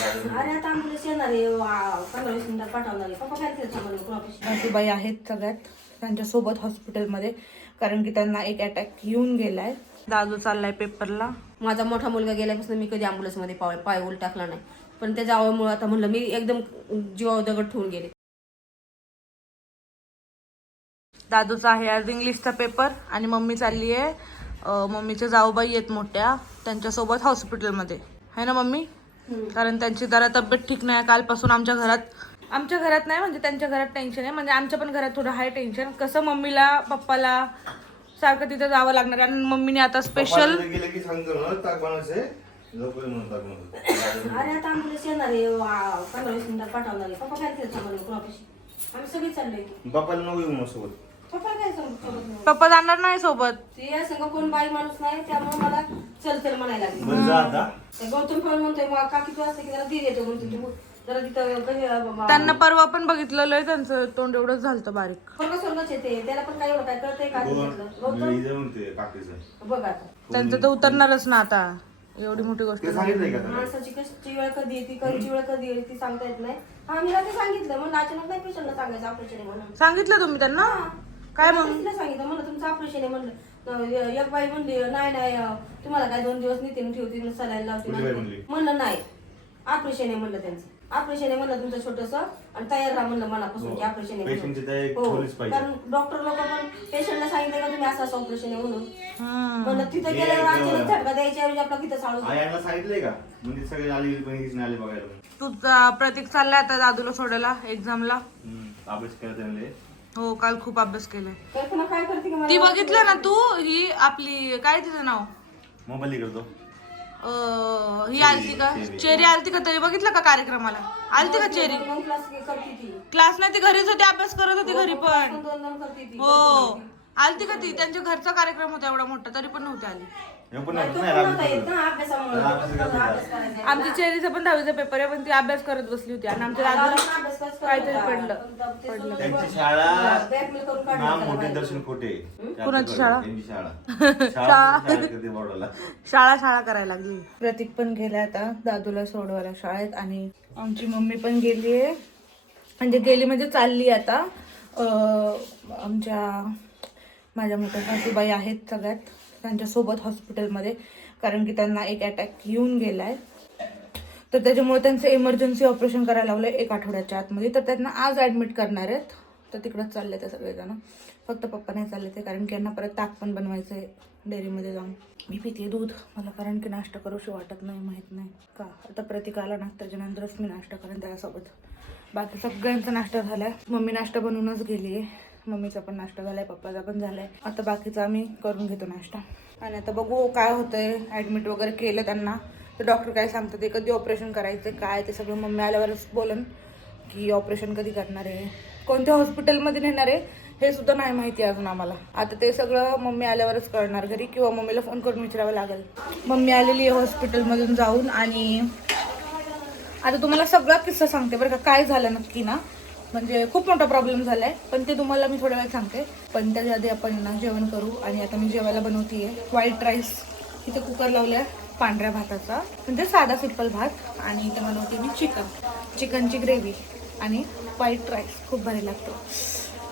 अरे आता आम्हाला येणार आहे 15-20 मिनिटात पाठवणार आहे. पप्पा काय करतात आम्हाला ऑफिस. सासूबाई आहेत सगळ्यात त्यांच्यासोबत हॉस्पिटलमध्ये, कारण की त्यांना एक अटॅक येऊन गेलाय. दादू चाललाय पेपरला. माझा मोठा मुलगा गेल्यापासून मी कधी ॲम्ब्युलन्समध्ये पाय उल टाकला नाही, पण त्या जावामुळे आता म्हणलं मी एकदम जीवावर दगड ठेवून गेले. दादूचा आहे आज इंग्लिशचा पेपर आणि मम्मी चालली आहे. मम्मीच्या जाऊबाई आहेत मोठ्या, त्यांच्यासोबत हॉस्पिटलमध्ये आहे ना मम्मी. कारण त्यांची जरा तब्येत ठीक नाही. कालपासून आमच्या घरात नाही म्हणजे त्यांच्या घरात टेन्शन आहे, म्हणजे आमच्या पण घरात थोडं हाय टेन्शन. कसं मम्मीला पप्पाला सारखं तिथं जावं लागणार आहे. आणि मम्मीने आता स्पेशल अरे आता आम्हाला येणार आहे 15-20 मिनिटात पाठवणार आहे. पप्पा काय करतात आम्हाला ऑफिस. आम्ही सगळे चाललोय. बापाला नको येऊ सोबत. पप्पा काय सांगतो पप्पा जाणार नाही सोबत. ते संग कोण बाई माणूस नाही, त्यामुळे मला चल म्हणायला लागली. बरं जा आता. गौतम पण म्हणतोय मग काकी तू असं की जरा धीर येतो म्हणतो तू जरा तिथं त्यांना परवा पण बघितलेलं त्यांचं तोंड एवढंच झालं बारीक. स्वर्गच येते, त्याला पण काय एवढं काय कळतंय का बघ आता त्यांचं तर उतरणारच ना आता. एवढी मोठी गोष्ट झाली. माणसाची कशी वेळ कधी येते कधी वेळ कधी येते ती सांगता येत नाही. हा मी ते सांगितलं म्हणून अचानक नाही पेशंटला सांगायचं ऑपरेशन आहे म्हणून. सांगितलं तुम्ही त्यांना काय म्हणून? तिला सांगितलं म्हणलं तुमचं ऑपरेशन आहे म्हणलं. एक बाई म्हणली नाही तुम्हाला काय 2 दिवस नितीन ठेवते सलाईन लावते म्हणलं नाही ऑपरेशन आहे म्हणलं त्यांचं. ऑपरेशन आहे म्हणलं तुमचं छोटस आणि तयार राहा म्हणलं मनापासून की ऑपरेशन आहे. कारण डॉक्टर लोक पण पेशंटला सांगितलं का तुम्ही असं ऑपरेशन आहे म्हणून. म्हणलं तिथं गेल्यावर अचानक झटका द्यायच्या ऐवजी आपला तिथं साळू सांगितलंय का म्हणजे सगळे आले पण आले बघायला. तुझा प्रतीक चाललाय आता दादूला सोडायला एक्झामला. अभ्यास केला त्यांनी. हो काल खूप अभ्यास केलाय. कल्पना काय करते की ती बघितलं ना तू ही आपली काय तिचं नाव मोबाईल करतो. ही आलती का चेरी आलती का तरी बघितलं का कार्यक्रमाला आलती का चेरी. क्लास करते ती. क्लास नाही ती घरीच होती अभ्यास करत होती घरी पण. 2 करते ती. हो आलती का ती. त्यांच्या घरचा कार्यक्रम होता एवढा मोठा तरी पण नव्हती आली. आमच्या चेरीचा पण 10वीचा पेपर आहे पण ती अभ्यास करत बसली होती आणि आमच्या दादाला काहीतरी पडलं. त्यांची शाळा नाम मोठे दर्शन खोटे. कुणाची शाळा? त्यांची शाळा शाळा करायला लागली. प्रतीक पण गेला आता दादूला सोडवायला शाळेत आणि आमची मम्मी पण गेलीये. म्हणजे चालली आता. माझ्या मोठ्या सासूबाई आहेत सगळ्यात त्यांच्यासोबत हॉस्पिटलमध्ये, कारण की त्यांना एक अटॅक येऊन गेलाय. तर त्याच्यामुळे त्यांचं इमर्जन्सी ऑपरेशन करायला लावलं 1 आठवड्याच्या आतमध्ये. तर त्यांना आज ॲडमिट करणार आहेत. तर तिकडंच चालले ते सगळेजण. फक्त पप्पा नाही चालले ते, कारण की यांना परत ताक पण बनवायचं आहे डेअरीमध्ये जाऊन. मी पिते दूध मला, कारण की नाश्ता करूशी वाटत नाही. माहीत नाही का आता प्रतीक आला ना त्याच्यानंतरच मी नाश्ता करेन त्याच्यासोबत. बाकी सगळ्यांचा नाश्ता झालाय. मम्मी नाश्ता बनवूनच गेली आहे. मम्मीचा पण नाश्ता झालाय, पप्पाचा पण झालाय. आता बाकीचा आम्ही करून घेतो नाश्ता. आणि आता बघू काय होतंय. ॲडमिट वगैरे केलं त्यांना. तर डॉक्टर काय सांगतात ते कधी ऑपरेशन करायचं काय ते सगळं मम्मी आल्यावरच बोलन की ऑपरेशन कधी करणार आहे, कोणत्या हॉस्पिटलमध्ये नेणार आहे हे सुद्धा नाही माहिती अजून आम्हाला. आता ते सगळं मम्मी आल्यावरच कळणार घरी, किंवा मम्मीला फोन करून विचारावं लागेल. मम्मी आलेली आहे हॉस्पिटलमधून जाऊन. आणि आता तुम्हाला सगळा किस्सा सांगते बरं का काय झालं नक्की ना. म्हणजे खूप मोठा प्रॉब्लेम झाला आहे, पण ते तुम्हाला मी थोड्या वेळात सांगते. पण त्याच्या आधी आपण ना जेवण करू. आणि आता मी जेवायला बनवते आहे व्हाईट राईस. इथे कुकर लावल्या पांढऱ्या भाताचा, म्हणजे साधा सिंपल भात. आणि इथे बनवते मी चिकनची ग्रेव्ही आणि व्हाईट राईस खूप भारी लागतो.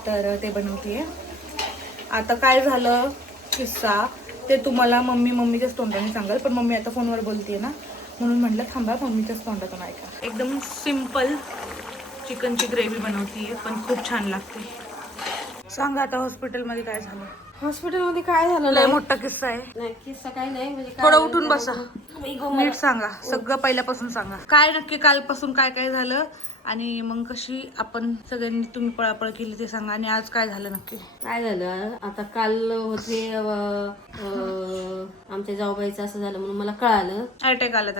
तर ते बनवते आहे. आता काय झालं किस्सा ते तुम्हाला मम्मीच्याच तोंडाने सांगाल, पण मम्मी आता फोनवर बोलते ना म्हणून म्हटलं थांबा मम्मीच्याच तोंडातून ऐका. एकदम सिंपल चिकनची ग्रेव्ही बनवतीये पण खूप छान लागते. सांगा आता हॉस्पिटलमध्ये काय झालं. हॉस्पिटलमध्ये काय झालं? लय मोठा किस्सा आहे. नाही किस्सा काय नाही, म्हणजे थोडं उठून बसा, नीट सांगा, सगळं पहिल्यापासून सांगा. काय नक्की कालपासून काय काय झालं आणि मग कशी आपण सगळ्यांनी तुम्ही पळापळ केली ते सांगा. आणि आज काय झालं नक्की. काय झालं आता काल होते आमच्या जाऊबाईचं असं झालं म्हणून मला कळालं. अटॅक आला.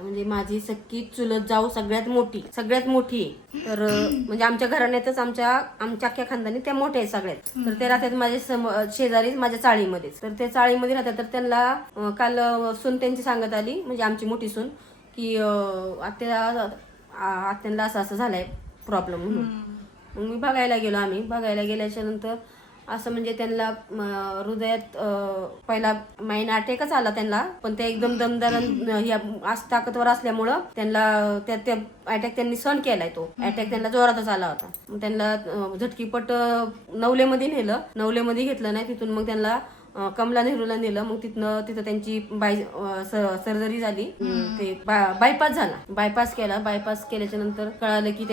म्हणजे माझी सख्खी चुलत जाऊ सगळ्यात मोठी आहे. तर म्हणजे आमच्या घराण्यातच आमच्या अख्ख्या खानदानी त्या मोठ्या आहेत सगळ्यात. तर ते राहतात माझ्या शेजारी माझ्या चाळीमध्येच. तर ते चाळीमध्ये राहतात. तर त्यांना काल सून त्यांची सांगत आली, म्हणजे आमची मोठी सून, की आत्यांना असं झालंय प्रॉब्लेम म्हणून. मग मी बघायला गेलो. आम्ही बघायला गेल्याच्या नंतर असं म्हणजे त्यांना हृदयात पहिला माइन अटॅकच आला त्यांना, पण ते एकदम दमदार ताकदवर असल्यामुळं त्यांना त्या अटॅक त्यांनी सहन केलाय. तो अटॅक त्यांना जोरातच आला होता. मग त्यांना झटकीपट नवलेमध्ये नेलं, नवलेमध्ये घेतलं नाही, तिथून मग त्यांना कमला नेहरूला नेलं. मग तिथं त्यांची सर्जरी झाली, ते बायपास झाला. बायपास केल्याच्या नंतर कळालं की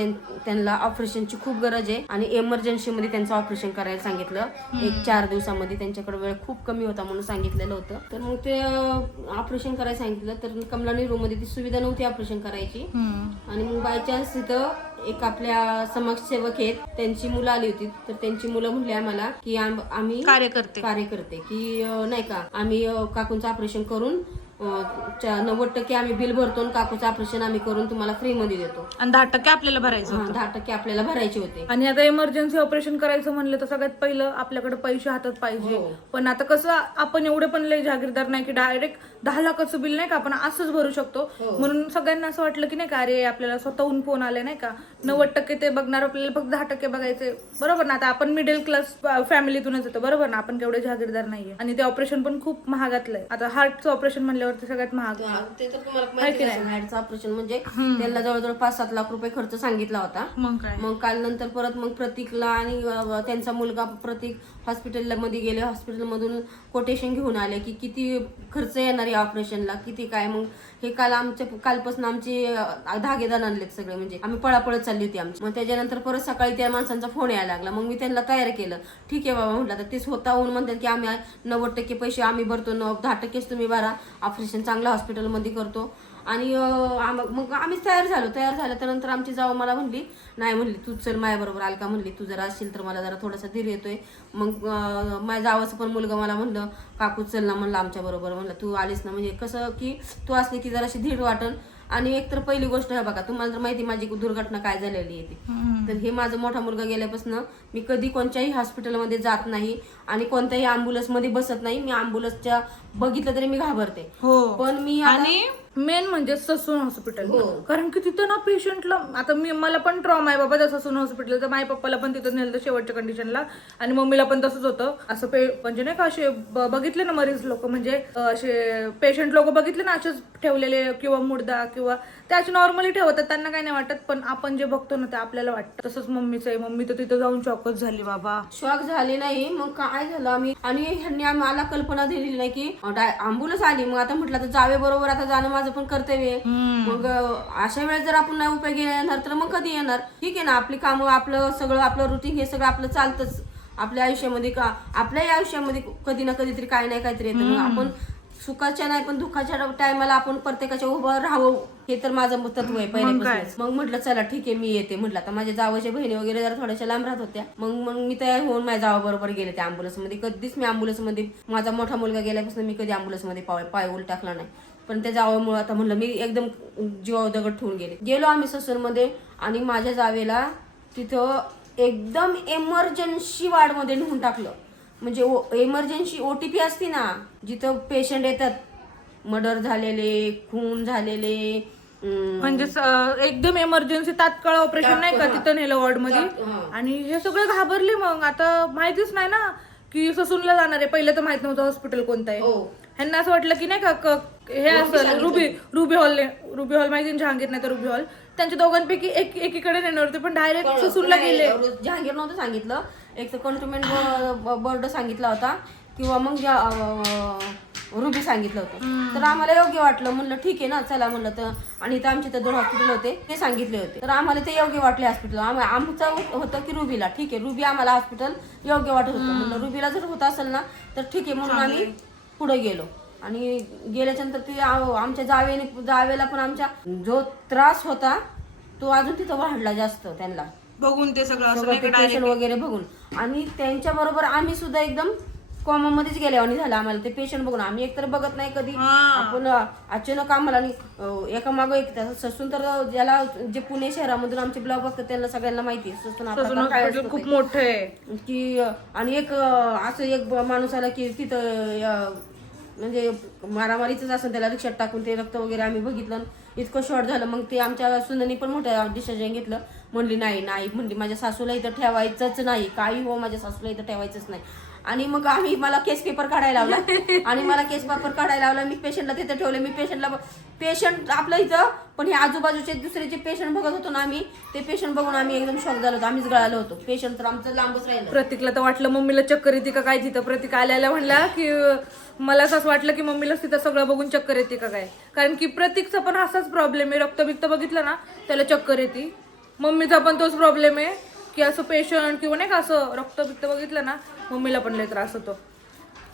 त्यांना ऑपरेशनची खूप गरज आहे आणि इमर्जन्सी मध्ये त्यांचं ऑपरेशन करायला सांगितलं. 1-4 दिवसामध्ये त्यांच्याकडे वेळ खूप कमी होता म्हणून सांगितलेलं होतं. तर मग ते ऑपरेशन करायला सांगितलं. तर कमला नेहरू मध्ये ती सुविधा नव्हती ऑपरेशन करायची. आणि मग बाय चान्स तिथं एक आपल्या समाजसेवक आहेत, त्यांची मुलं आली होती. तर त्यांची मुलं म्हणले आम्हाला की आम्ही कार्यकर्ते की नाही का आम्ही काकूंचं ऑपरेशन करून 90% आम्ही बिल भरतो आणि काकूचं ऑपरेशन आम्ही करून तुम्हाला फ्री मध्ये देतो. आणि 10% आपल्याला भरायचं. 10% आपल्याला भरायचे होते. आणि आता इमर्जन्सी ऑपरेशन करायचं म्हणलं तर सगळ्यात पहिलं आपल्याकडे पैसे हातात पाहिजे. पण आता कसं आपण एवढे पण लय जागीरदार नाही की डायरेक्ट 10 लाखाचं बिल नाही का आपण असंच भरू शकतो. म्हणून सगळ्यांना असं वाटलं की नाही का अरे आपल्याला स्वतःहून फोन आले नाही का 90% ते बघणार, आपल्याला फक्त 10% बघायचे. बरोबर ना. आता आपण मिडल क्लास फॅमिलीतूनच येतो, बरोबर ना. आपण केवढे जागीरदार नाहीये. आणि ते ऑपरेशन पण खूप महागातलंय. आता हार्टचं ऑपरेशन म्हणल्यावर ते सगळ्यात महाग. ते तर तुम्हाला माहिती आहे, हार्टचं ऑपरेशन म्हणजे त्यांना जवळजवळ 5-7 लाख रुपये खर्च सांगितला होता. मग काल नंतर परत मग प्रतीकला आणि त्यांचा मुलगा प्रतीक हॉस्पिटल मध्ये गेले. हॉस्पिटलमधून कोटेशन घेऊन आले की किती खर्च येणार या ऑपरेशनला, किती काय. मग हे कालपासून आमचे धागेदार आणलेत सगळे, म्हणजे आम्ही पळापळत चालली होती आमची. मग त्याच्यानंतर परत सकाळी त्या माणसांचा फोन यायला लागला. मग मी त्यांना तयार केलं. ठीक आहे बाबा म्हटलं. तर ते स्वतःहून म्हणतात की आम्ही 90% पैसे आम्ही भरतो, 10%च तुम्ही भरा, ऑपरेशन चांगलं हॉस्पिटलमध्ये करतो. आणि मग आम्ही तयार झालो. तर नंतर आमची जाऊ मला म्हणली, नाही म्हणली तू चल माझ्याबरोबर. अलका म्हणली तू जरा असशील तर मला जरा थोडासा धीर येतोय. मग माझ्या जावाचं पण मुलगा मला म्हणलं काकू चल ना म्हणलं आमच्या बरोबर. म्हणलं तू आलीस ना म्हणजे कसं की तू असली की जराशी धीर वाटन. आणि एक तर पहिली गोष्ट आहे बघा, तुम्हाला तर माहिती माझी दुर्घटना काय झालेली आहे ती. तर हे माझा मोठा मुलगा गेल्यापासून मी कधी कोणत्याही हॉस्पिटलमध्ये जात नाही आणि कोणत्याही अँब्युलन्समध्ये बसत नाही. मी अँब्युलन्सच्या बघितलं तरी मी घाबरते. पण मी आणि मेन म्हणजे ससून हॉस्पिटल. कारण की तिथं ना पेशंटला आता मला पण ट्रॉमा आहे बाबा ससून हॉस्पिटल. तर माझ्या पप्पाला पण तिथं नेलं शेवटच्या कंडिशनला आणि मम्मीला पण तसंच होतं. असं म्हणजे नाही का असे बघितले ना मरीज लोक, म्हणजे असे पेशंट लोक बघितले ना असेच ठेवलेले किंवा मुर्दा किंवा ते असे नॉर्मली ठेवतात, त्यांना काही नाही वाटत. पण आपण जे बघतो ना ते आपल्याला वाटतं. तसंच मम्मीचं आहे. मम्मी तर तिथं जाऊन शॉकच झाली बाबा. शॉक झाली नाही. मग काय झालं आम्ही आणि ह्यांनी मला कल्पना दिलेली नाही की अँब्युलन्स आली. मग आता म्हटलं तर जावे बरोबर आता जाणं माझं पण कर्तव्य. मग अशा वेळेस जर आपण नाही उपाय येणार तर मग कधी येणार. ठीक आहे ना, आपली कामं आपलं सगळं आपलं रुटीन हे सगळं आपलं चालतंच आपल्या आयुष्यामध्ये. का आपल्याही आयुष्यामध्ये कधी ना कधीतरी काय नाही काहीतरी येतं. मग आपण सुखाच्या नाही पण दुःखाच्या टायमाला आपण प्रत्येकाच्या उभं राहावं हे तर माझं तत्व आहे पहिल्यापासूनच. मग म्हटलं चला ठीक आहे मी येते. म्हटलं आता माझ्या जावाच्या बहिणी वगैरे जरा थोड्याशा लांब राहत होत्या. मग मी तयार होऊन माझ्या जावाबरोबर गेले त्या अँब्युलन्समध्ये. कधीच मी अँब्युलन्समध्ये माझा मोठा मुलगा गेल्यापासून मी कधी अँब्युलन्समध्ये पाय उल टाकला नाही. पण त्या जावामुळे आता म्हणलं मी एकदम जीवावर दगड ठेवून गेलो आम्ही ससूनमध्ये. आणि माझ्या जावेला तिथं एकदम इमर्जन्सी वार्डमध्ये नेऊन टाकलं. म्हणजे इमर्जन्सी OTP असती ना, जिथं पेशंट येतात मर्डर झालेले, खून झालेले, म्हणजे एकदम इमर्जन्सी तात्काळ ऑपरेशन नाही का तिथं नेलं वॉर्ड मध्ये. आणि हे सगळे घाबरले. मग आता माहितीच नाही ना की ससूनला जाणार आहे. पहिलं तर माहित नव्हतं हॉस्पिटल कोणतं आहे. ह्यांना असं वाटलं की नाही का हे असं रुबी हॉल माहिती जहांगीर नाही तर रुबी हॉल, त्यांच्या दोघांपैकी एकीकडे नेणार होते. पण डायरेक्ट ससूनला गेले. जहांगीर नव्हतं सांगितलं, एक तर कंटोन्मेंट बोर्ड सांगितला होता किंवा मग रुबी सांगितलं होतं. तर आम्हाला योग्य वाटलं. म्हणलं ठीक आहे ना चला म्हणलं. तर आणि इथं आमचे तर 2 हॉस्पिटल होते ते सांगितले होते. तर आम्हाला ते योग्य वाटले हॉस्पिटल. आमचं होतं की रुबीला. ठीक आहे रुबी आम्हाला हॉस्पिटल योग्य वाटत होतं. म्हणलं रुबीला जर होत असेल ना तर ठीक आहे म्हणून आम्ही पुढे गेलो. आणि गेल्याच्या नंतर ते आमच्या जावेला पण आमच्या जो त्रास होता तो अजून तिथं वाढला जास्त. त्यांना बघून ते सगळं पेशंट वगैरे बघून. आणि त्यांच्या बरोबर आम्ही सुद्धा एकदम कॉमामध्येच गेल्यावानी झालं आम्हाला ते पेशंट बघून. आम्ही एकतर बघत नाही कधी आपण अचानक आम्हाला. आणि एका मागं एक ससून तर ज्याला जे पुणे शहरामधून आमचे ब्लॉग बघतात त्यांना सगळ्यांना माहिती आहे ससून खूप मोठं आहे की. आणि एक असं एक माणूस आला की तिथं म्हणजे मारामारीच असं त्याला रिक्षात टाकून ते रक्त वगैरे आम्ही बघितलं. इतकं शॉर्ट झालं. मग ते आमच्या सुनांनी पण मोठ्या डिसिजन घेतलं म्हणली नाही म्हणली माझ्या सासूला इथं ठेवायचंच नाही, काही हो माझ्या सासूला इथं ठेवायचंच नाही. आणि मग मला केस पेपर काढायला लावला आणि मला केस पेपर काढायला लावला. मी पेशंटला तिथे ठेवले. मी पेशंट आपलं इथं, पण हे आजूबाजूचे दुसरे जे पेशंट बघत होतो ना आम्ही, ते पेशंट बघून आम्ही एकदम शॉक झालो होतो. आम्हीच गळालो होतो. पेशंट तर आमचं लांबच राहिलं. प्रतीकला तर वाटलं मम्मीला चक्कर येते का काय तिथं. प्रतीक आल्याला म्हणला की मला असं वाटलं की मम्मीला तिथं सगळं बघून चक्कर येते का काय, कारण की प्रतीकचा पण असाच प्रॉब्लेम आहे. रक्तबिक्त बघितलं ना त्याला चक्कर येते. मम्मीचा पण तोच प्रॉब्लेम आहे की असं पेशंट किंवा नाही का असं रक्तबिक्त बघितलं ना मम्मीला पण लय त्रास होतो.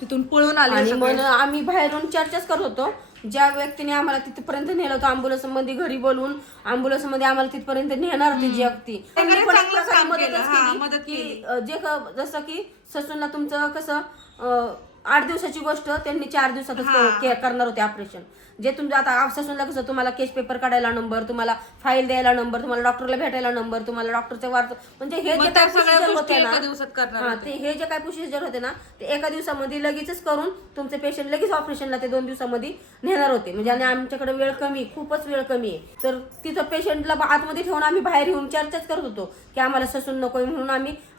तिथून पळून आले. आणि मग आम्ही बाहेरून चर्चाच करत होतो. ज्या व्यक्तीने आम्हाला तिथपर्यंत नेलं होतं अँब्युलन्स मध्ये, घरी बोलवून अँब्युलन्स मध्ये आम्हाला तिथपर्यंत नेणार होती जी व्यक्ती, त्यांनी पण एक प्रकारे मदतच केली की जसं की ससूनला तुमचं कसं 8 दिवसाची गोष्ट त्यांनी 4 दिवसातच करणार होते ऑपरेशन. जे तुमचं आता ससूनला कसं तुम्हाला केस पेपर काढायला नंबर, तुम्हाला फाईल द्यायला नंबर, तुम्हाला डॉक्टरला भेटायला नंबर, तुम्हाला डॉक्टरचे वार्त, म्हणजे हे जे काय प्रोसिजर होते ना, हे जे काय प्रोसिजर होते ना ते एका दिवसामध्ये लगेचच करून तुमचे पेशंट लगेच ऑपरेशनला ते 2 दिवसामध्ये नेणार होते. म्हणजे आणि आमच्याकडे वेळ कमी, खूपच वेळ कमी आहे. तर तिथं पेशंटला आतमध्ये ठेवून आम्ही बाहेर येऊन चर्चाच करत होतो की आम्हाला ससून नकोय म्हणून.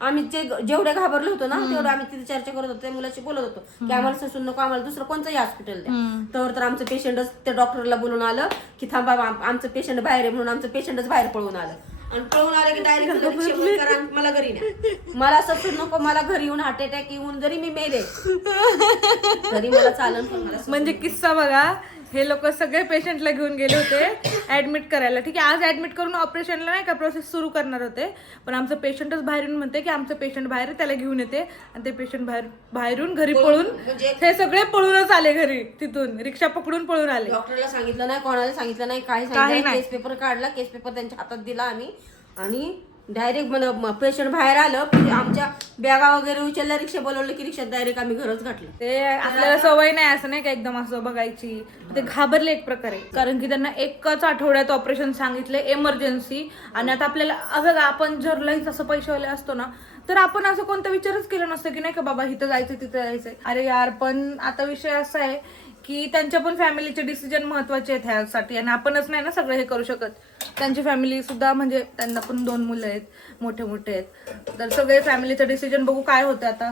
आम्ही जेवढे घाबरलो होतो ना तेवढं आम्ही तिथे चर्चा करत होतो. त्या मुलाशी बोलत होतो की आम्हाला ससून नको, आम्हाला दुसरं कोणतंही हॉस्पिटल द्या. तर आमचं पेशंटच त्या डॉक्टरला बोलून आलं की थांबा आमचं पेशंट बाहेर आहे म्हणून आमचं पेशंटच बाहेर पळून आलं. आणि पळून आलं की डायरेक्ट मला घरी नाही, मला ससून नको, मला घरी येऊन हार्ट अटॅक येऊन जरी मी मेले तरी मला चालन. पण मला म्हणजे किस्सा बघा, हे लोक सगळे पेशंटला घेऊन गेले होते ऍडमिट करायला. ठीक आहे, आज ऍडमिट करून ऑपरेशनला नाही का प्रोसेस सुरू करणार होते, पण आमचं पेशंटच बाहेरून म्हणते की आमचं पेशंट बाहेर आहे, त्याला घेऊन येते. आणि ते पेशंट बाहेरून घरी पळून, हे सगळे पळूनच आले घरी, तिथून रिक्षा पकडून पळून आले. डॉक्टरला सांगितलं नाही, कोणाला सांगितलं नाही, काही सांगितलं. केस पेपर काढला, केस पेपर त्यांच्या हातात दिला आम्ही आणि डायरेक्ट पेशंट बाहेर आलं. आमच्या बॅगा वगैरे उचलल्या, रिक्षा बोलवलं की रिक्षात डायरेक्ट आम्ही घरच घातलं. ते आपल्याला सवय नाही असं नाही का एकदम असं बघायची. ते घाबरले एक प्रकारे, कारण की त्यांना एकच आठवड्यात ऑपरेशन सांगितले इमर्जन्सी. आणि आता आपल्याला असं आपण जर लईच असं पैशावाले असतो ना तर आपण असं कोणता विचारच केला नसतं की नाही का बाबा इथं जायचं तिथं जायचंय. अरे यार, पण आता विषय असा आहे की त्यांच्या पण फॅमिलीचे डिसिजन महत्वाचे आहेत ह्यासाठी, आणि आपणच नाही ना सगळं हे करू शकत. त्यांची फॅमिली सुद्धा, म्हणजे त्यांना पण 2 मुलं आहेत, मोठे आहेत. तर सगळे फॅमिलीचं डिसिजन बघू काय होतं आता,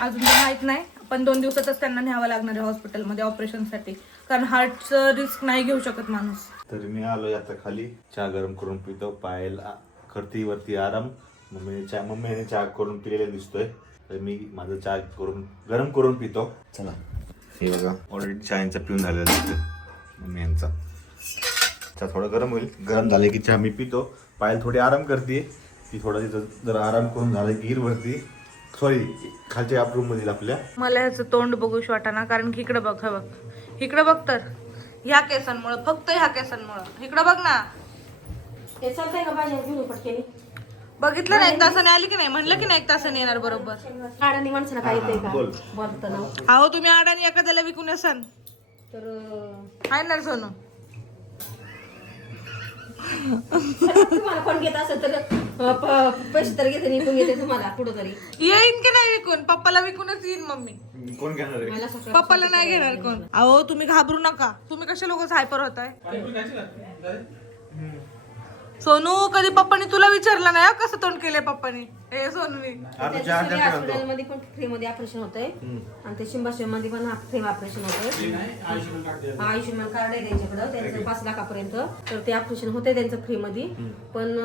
अजून तर माहित नाही. पण 2 दिवसातच त्यांना न्यावं लागणार आहे हॉस्पिटलमध्ये ऑपरेशनसाठी, कारण हार्टचं रिस्क नाही घेऊ शकत माणूस. तर मी आलोय आता खाली, चहा गरम करून पितो. पायाला करती वरती आराम. मम्मीने चहा करून पिलेला दिसतोय, तर मी माझं चहा गरम करून पितो. चला, हे बघा ऑलरेडी चहा यांचा पिऊन झालेला दिसतोय मम्मी यांचा. चहा थोडा गरम होईल, गरम झाले की चहा मी पितो. पायल थोडी आराम करते, ती थोडा तिथं जर आराम करून झालं गिर वरती, सॉरी खालच्या रूम मध्ये आपल्या. मला ह्याचं तोंड बघूश वाटाना, कारण की इकडे बघ, हा बघ इकडे बघ. तर ह्या केसांमुळं, फक्त ह्या केसांमुळं. इकडे बघ ना, हे चालतंय का भाजी घेऊन पटकेने? बघितलं ना 1 तासाने आली की नाही, म्हणलं की नाही 1 तासाने येणार बरोबर. अडाणी माणसाला काय येतंय का बोलतं ना. अहो तुम्ही अडाणी एखाद्याला विकून असाल तर आहे ना सोनू. तुम्हाला कोण घेत असेल तर पैसे तर घेते, निघून घेते तुम्हाला कुठं तरी. येईन की नाही विकून? पप्पाला विकूनच येईन मम्मी. कोण घेणार आहे? मला सकाळी पप्पाला नाही घेणार कोण. अहो तुम्ही घाबरू नका, तुम्ही कशा लोक हायपर होताय. सोनू, कधी पप्पानी तुला विचारलं नाही कसं तोंड केलंय पप्पानी. हे सोनूनी हॉस्पिटलमध्ये पण फ्री मध्ये ऑपरेशन होतंय आणि ते शिंबाशे मध्ये पण फ्री ऑपरेशन होतंय. आयुष्यमान कार्ड आहे त्यांच्याकडं, त्यांचं 5 लाखापर्यंत. तर ते ऑपरेशन होतंय त्यांचं फ्री मध्ये. पण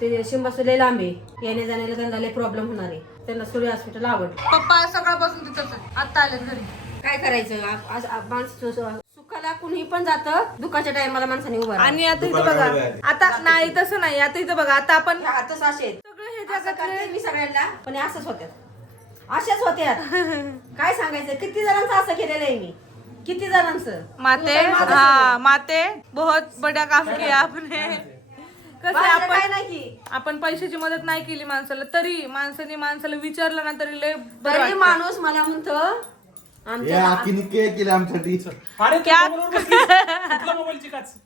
ते शिंबाशे लय लांब आहे, येण्या जाण्याला त्यांना लय प्रॉब्लेम होणार आहे. त्यांना सूर्य हॉस्पिटल आवडलं. पप्पा सकाळपासून तिथंच आता आलेत घरी. काय करायचं, माणसं सुखाला कुणी पण जातं, दुःखाच्या टायमाला माणसाने उभं राहावं. आणि आता इथं बघा, आता नाही तसं नाही, आता इथं बघा, आता आपण आताच असे आहेत. सगळे हे असं करते मी सगळ्यांना, पण हे असंच होत्यात, अशाच होत्यात. काय सांगायचं, किती जणांचं असं केलेलं आहे मी, किती जणांचं. माते, हाँ माते बहुत बड़ा काम किया आपने. कसं काय नाही की आपण पैशाची मदत नाही केली माणसाला, तरी माणसाला विचारलं ना तरी लय बरं तरी वाटतं. माणूस मला म्हणतो आमच्या आमच्यासाठी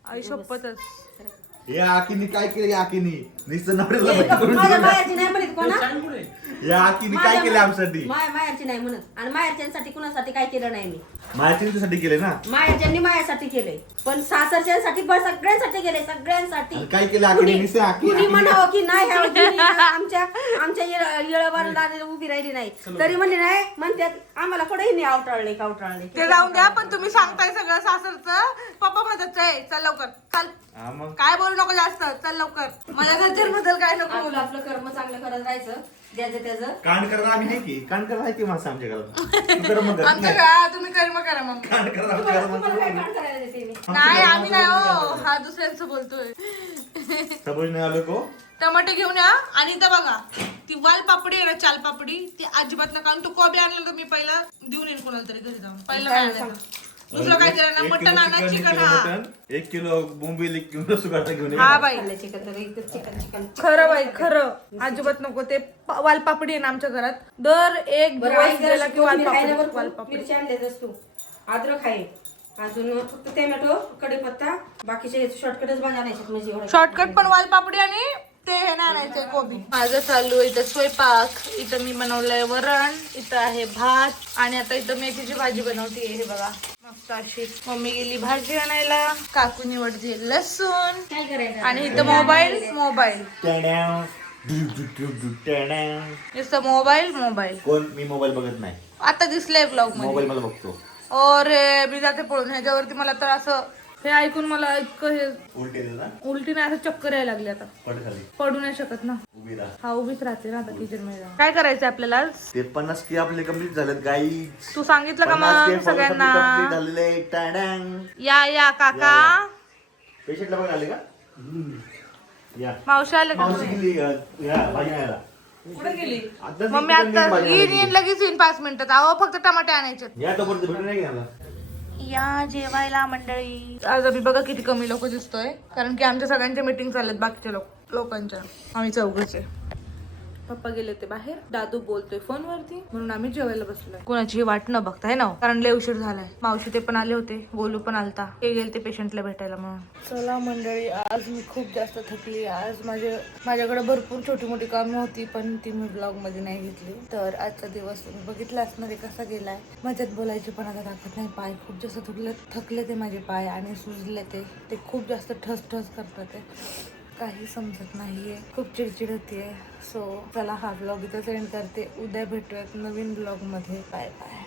आई शपथच. या आकीनी काय केलं? या आकीनी नुसतं नवऱ्याला माझ्या बायाची नाही म्हणत कोणा. या आकीने काय केलं आमच्यासाठी? मायाची नाही म्हणत, आणि मायाच्यासाठी कुणासाठी काय केलं नाही मी. माझ्या तुझ्यासाठी केले ना. मायाच्यांनी मायासाठी केलंय, पण सासरच्यांसाठी सगळ्यांसाठी केलंय, सगळ्यांसाठी. आणि काय केलं आकीने? नुसतं आकी कुणी म्हणावं की नाही ह्या वहिनी आमच्या येळवाला उभी राहिली नाही, तरी म्हणले नाही म्हणतात आम्हाला कुठे हिने आवटाळले का आवटाळले. ते जाऊन द्या, पण तुम्ही सांगताय सगळं सासरचं. पप्पा म्हणतात चल लवकर चल, हा मग काय बोलू नको जास्त, चल लवकर. माझ्या घरच्यांबद्दल काय नको बोलू. आपलं कर्म चांगलं करत राहायचं, ज्याचं त्याचं. कांड करा आम्ही आहे की, कांड करा आहे की माणसं आमच्या घरात. तू कर्म कर. आमचं का तुम्ही कर्म करा मग. कांड करा आमच्या तुम्हाला काय घरात. काम करायला देते मी? नाही आम्ही नाही हो, हा दुसऱ्यांचं बोलतोय. समज नाही आलो को. टमाटे घेऊन या. आणि इथं बघा ती वाल पापडी आहे ना, चाल पापडी, ती अजिबात नका. आणि तो कोबी आणला तर मी पहिला देऊन येईल कोणाला तरी घरी जाऊन. पहिलं काय आणायचं, दुसरं काय केलं ना, मटण आणा, चिकन हा. 1 किलो बोंबील, 1 किलो सुगाटा घेऊन ये. हा बाई, खाल्लं चिकन तर एकच चिकन. खरं बाई खरं, अजिबात नको. ते वालपापडी आहे ना आमच्या घरात, दर एक दिवस गेला की वालपापडी. मिरची आणलेच तू, अद्रक आहे, अजून फक्त टोमॅटो, कढीपत्ता, बाकीचे शॉर्टकटच बनायचे म्हणजे एवढं. शॉर्टकट पण वालपापडी आणि ते हे नाही आणायचंय कोबी. माझं चालू आहे इथं स्वयंपाक. इथं मी बनवलंय वरण, इथं आहे भात, आणि आता इथं मेथीची भाजी बनवते. हे बघा मस्त अशी. मम्मी गेली भाजी आणायला, काकू निवडते लसूण, काय करायचं. आणि इथं मोबाईल टॅड्याव, टॅड्याव. नुसतं मोबाईल. कोण? मी मोबाईल बघत नाही, आता दिसलंय ब्लॉग मोबाईल मध्ये. मला बघतो. अरे मी जाते पळून. ह्याच्यावरती मला तर असं हे ऐकून मला इतकं हे उलटे दे ना, उलटी नाही, असं चक्कर यायला लागली. आता पड खाली, पडू नाही शकत ना. उभी राहा. हा उभीच राहते ना आता किचन मध्ये. काय करायचं आपल्याला आज? ते 50 के आपले कम्प्लीट झालेत गाई. तू सांगितलं का मग सगळ्यांना? झालेले. टॅडॅंग. या काका. पेशंटला बघ आले का? या मावशी आले का? मावशी गेली या भाजी आणायला. कुठे गेली आताच मम्मी? इकडे आता भाजी आणायला येईन गेली. लगेच येईन 5 मिनिटात. अहो फक्त टमाटे आणायचे. या तोपर्यंत भेटून नाही घ्यायला. या जेवायला मंडळी. आज आम्ही बघा किती कमी लोक दिसतोय, कारण की आमच्या सगळ्यांच्या मीटिंग चालल्यात बाकीच्या लोकांच्या. आम्ही चौघचे. पप्पा गेले ते बाहेर, दादू बोलतोय फोनवरती, म्हणून आम्ही जेवायला बसलोय. कोणाची वाट न बघता आहे ना, कारण लय उशीर झालाय. मावशी ते पण आले होते, गोलू पण आलता, ते गेले ते पेशंटला भेटायला म्हणून. चला मंडळी, आज मी खूप जास्त थकली. आज माझ्याकडे भरपूर छोटी मोठी कामं होती, पण ती मी ब्लॉग मध्ये नाही घेतली. तर आजचा दिवस तुम्ही बघितला असणार आहे कसा गेलाय. माझ्यात बोलायची पण आता ताकद नाही. पाय खूप जास्त थकले ते माझे पाय, आणि सुजले ते खूप जास्त ठस करतात ते. काही समजत नाहीये, खूप चिडचिड होतीये. सो चला हा ब्लॉग इथंच एंड करते. उद्या भेटूयात नवीन ब्लॉग मध्ये. Bye bye.